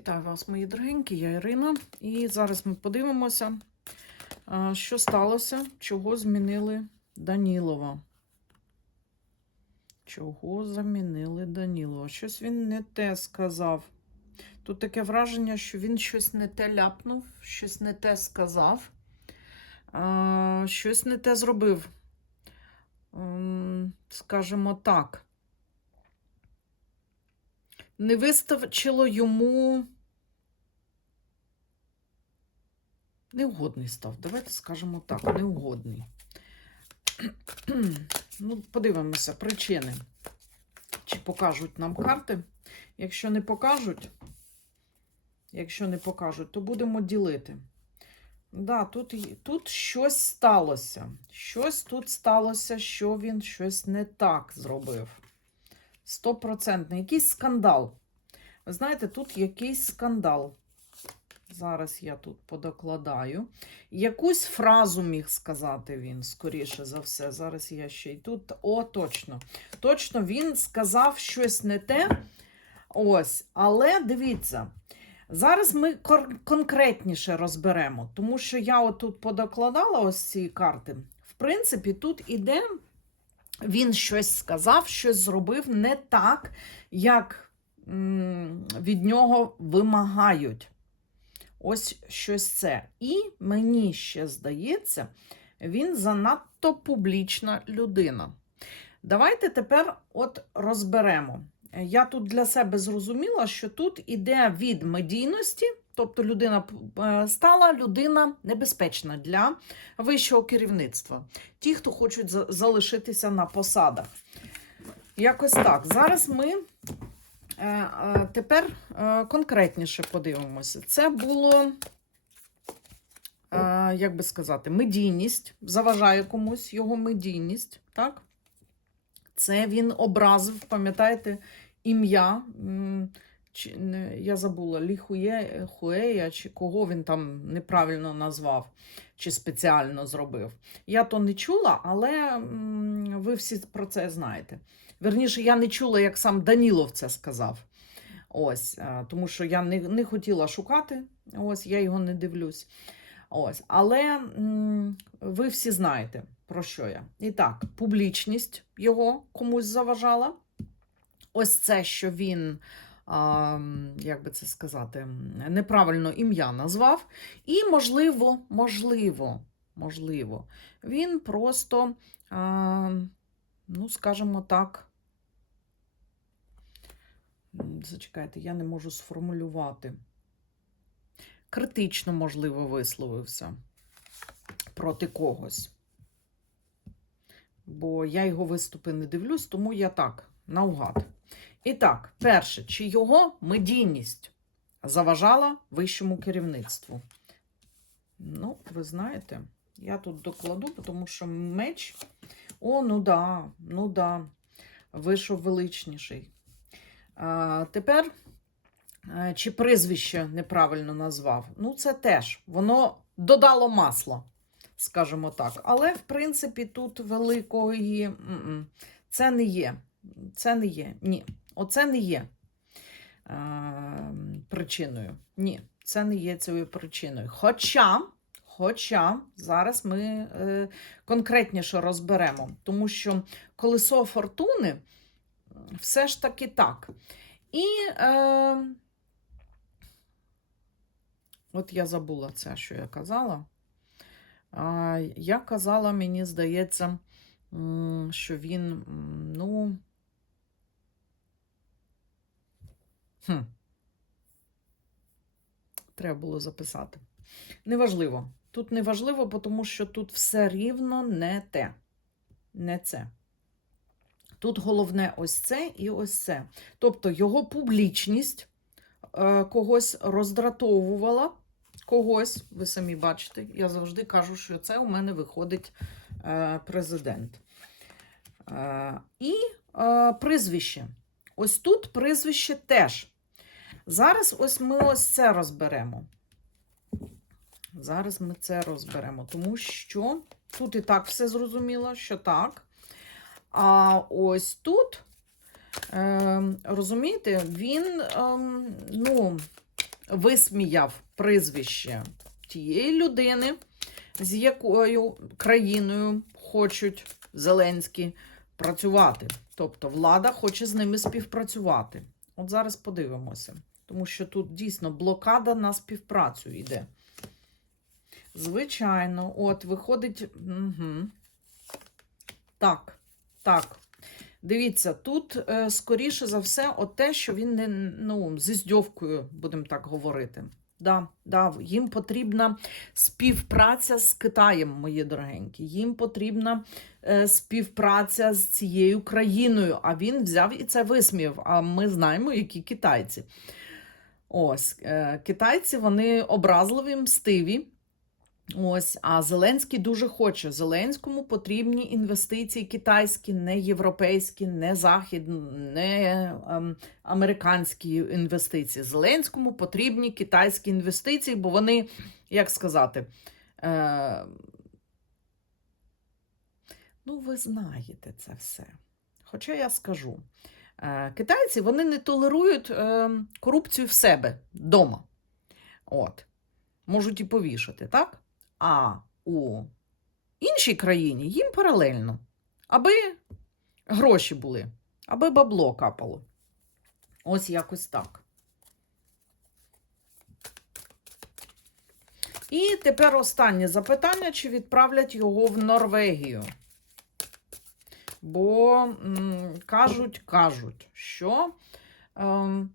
Вітаю вас, мої дорогенькі, я Ірина. І зараз ми подивимося, що сталося, чого змінили Данілова. Чого замінили Данілова? Щось він не те сказав. Тут таке враження, що він щось не те ляпнув, щось не те сказав, щось не те зробив. Скажімо так. Не вистачило йому. Неугодний став. Давайте скажемо так, неугодний. ну, подивимося, причини. Чи покажуть нам карти. Якщо не покажуть, якщо не покажуть, то будемо ділити. Да, тут, тут щось сталося. Щось тут сталося, що він щось не так зробив. Стопроцентний. Якийсь скандал. Ви знаєте, тут якийсь скандал. Зараз я тут подокладаю. Якусь фразу міг сказати він, скоріше за все. Зараз я ще й тут. О, точно. Точно він сказав щось не те. Ось, але дивіться. Зараз ми конкретніше розберемо, тому що я отут подокладала ось ці карти. В принципі, тут іде він щось сказав, щось зробив не так, як від нього вимагають. Ось щось це. І мені ще здається, він занадто публічна людина. Давайте тепер от розберемо. Я тут для себе зрозуміла, що тут іде від медійності, тобто людина е, стала людина небезпечна для вищого керівництва. Ті, хто хочуть залишитися на посадах. Якось так. Зараз ми е, е, тепер конкретніше подивимося. Це було, як би сказати, медійність, заважає комусь його медійність, так? Це він образив, пам'ятаєте, ім'я. Чи, не, я забула, Ліхує, Хуея, чи кого він там неправильно назвав, чи спеціально зробив. Я то не чула, але м, ви всі про це знаєте. Верніше, я не чула, як сам Данілов це сказав. Ось, е, тому що я не, не хотіла шукати, ось я його не дивлюсь. Ось, але м, ви всі знаєте, про що я. І так, публічність його комусь заважала. Ось це, що він, як би це сказати, неправильно ім'я назвав. І, можливо, можливо, можливо, він просто, ну, скажімо так, зачекайте, я не можу сформулювати. Критично, можливо, висловився проти когось. Бо я його виступи не дивлюсь, тому я так, наугад. І так, перше, чи його медійність заважала вищому керівництву? Ну, ви знаєте, я тут докладу, тому що меч. О, ну да, ну да, вийшов величніший. А, тепер, е, чи прізвище неправильно назвав? Ну, це теж. Воно додало масла, скажімо так. Але, в принципі, тут великої це не є. Це не є. Ні. Оце не є е, причиною. Ні, це не є цією причиною. Хоча, хоча зараз ми е, конкретніше розберемо, тому що колесо фортуни все ж таки так. І е, от я забула це, що я казала. А, я казала, мені здається, що він, ну. Хм. Треба було записати. Неважливо. Тут неважливо, тому що тут все рівно не те. Не це. Тут головне ось це і ось це. Тобто його публічність е, когось роздратовувала, когось, ви самі бачите, я завжди кажу, що це у мене виходить е, президент. Е, і е, прізвище. Ось тут прізвище теж. Зараз ось ми ось це розберемо. Зараз ми це розберемо, тому що тут і так все зрозуміло, що так. А ось тут, е, розумієте, він, е, ну, висміяв прізвище тієї людини, з якою країною хочуть Зеленські працювати. Тобто влада хоче з ними співпрацювати. От зараз подивимося, тому що тут дійсно блокада на співпрацю йде. Звичайно, от виходить. Угу. Так, так. Дивіться, тут е, скоріше за все, те, що він не ну, з іздьовкою, будемо так говорити. Да, да, їм потрібна співпраця з Китаєм, мої дорогенькі. Їм потрібна е, співпраця з цією країною. А він взяв і це висміяв. А ми знаємо, які китайці. Ось, е, китайці вони образливі, мстиві. Ось, а Зеленський дуже хоче. Зеленському потрібні інвестиції китайські, не європейські, не західні, не ем, американські інвестиції. Зеленському потрібні китайські інвестиції, бо вони, як сказати, е, ну, ви знаєте це все. Хоча я скажу, китайці вони не толерують е, корупцію в себе вдома. От. Можуть і повішати, так? А у іншій країні їм паралельно, аби гроші були, аби бабло капало. Ось якось так. І тепер останнє запитання: чи відправлять його в Норвегію? Бо м, кажуть, кажуть, що ем,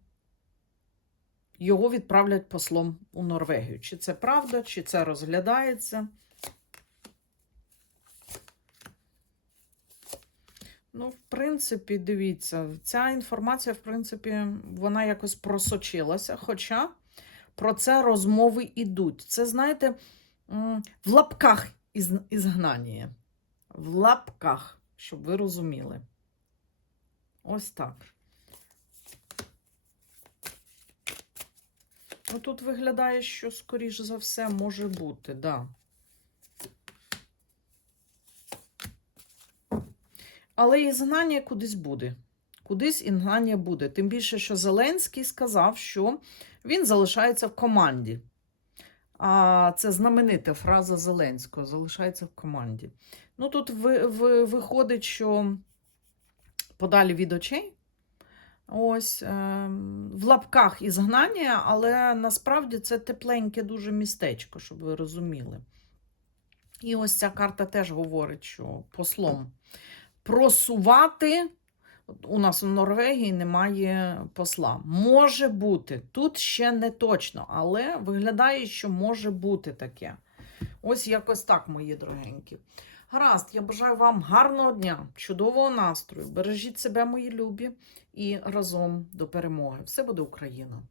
його відправлять послом у Норвегію. Чи це правда, чи це розглядається? Ну, в принципі, дивіться, ця інформація, в принципі, вона якось просочилася. Хоча про це розмови йдуть. Це, знаєте, в лапках із, ізгнання. В лапках, щоб ви розуміли. Ось так. Ну, тут виглядає, що, скоріш за все, може бути, да. Але ізгнання кудись буде. Кудись ізгнання буде. Тим більше, що Зеленський сказав, що він залишається в команді. А це знаменита фраза Зеленського залишається в команді. Ну, тут ви, ви, виходить, що подалі від очей. Ось ем, в лапках ізгнання, але насправді це тепленьке дуже містечко, щоб ви розуміли. І ось ця карта теж говорить, що послом просувати. У нас у Норвегії немає посла. Може бути, тут ще не точно, але виглядає, що може бути таке. Ось якось так, мої дорогенькі. Гаразд, я бажаю вам гарного дня, чудового настрою. Бережіть себе, мої любі, і разом до перемоги. Все буде Україна!